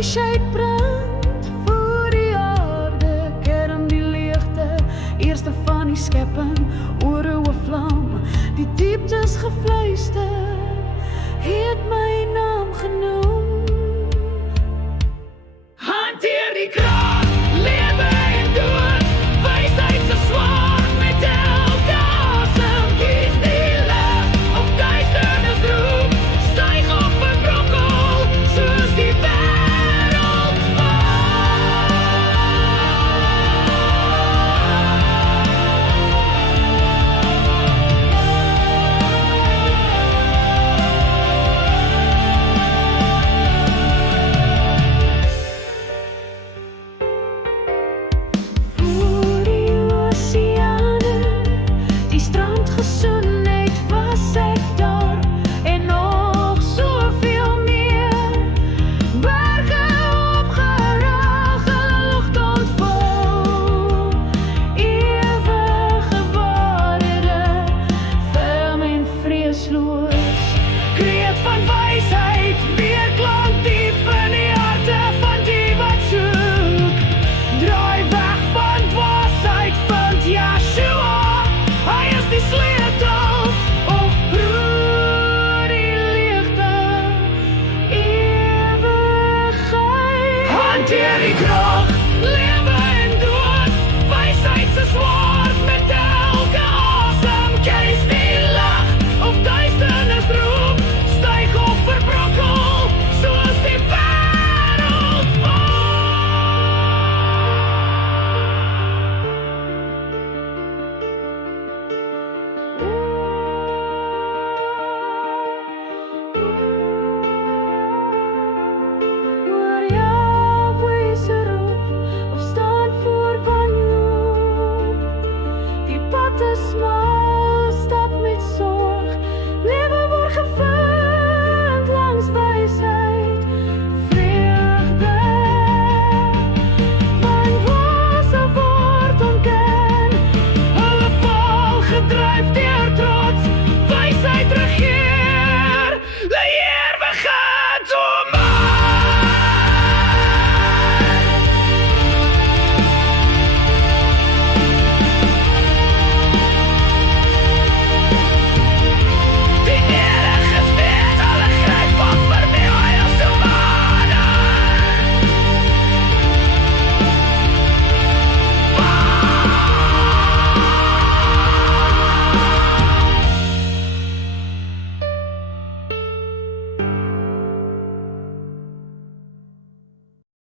Wysheid brand voor die aarde, kerm die leegte, eerste van die skepping, oor 'n vlam, die dieptes gefluister, het my naam genoem. Hanteer die krag, lewe en dood, wysheid se swaard met elke asem, kies die lig, of duisternis roep, styg op verbrokkel, soos die wêreld val. Voor die oseane, die strand gesoen het, was ek daar, en nog soveel meer. Berge opgeraag, gelucht ontvol, ewige waarhede, firm en vreesloos. Kreet van wysheid, weerklank diep in die harte van die wat soek. Draai weg van dwaasheid, vind Yeshua, hy is die sleutel, of broer die leegte, ewigheid. Hanteer die krag, lewe en dood, wysheid se swaard.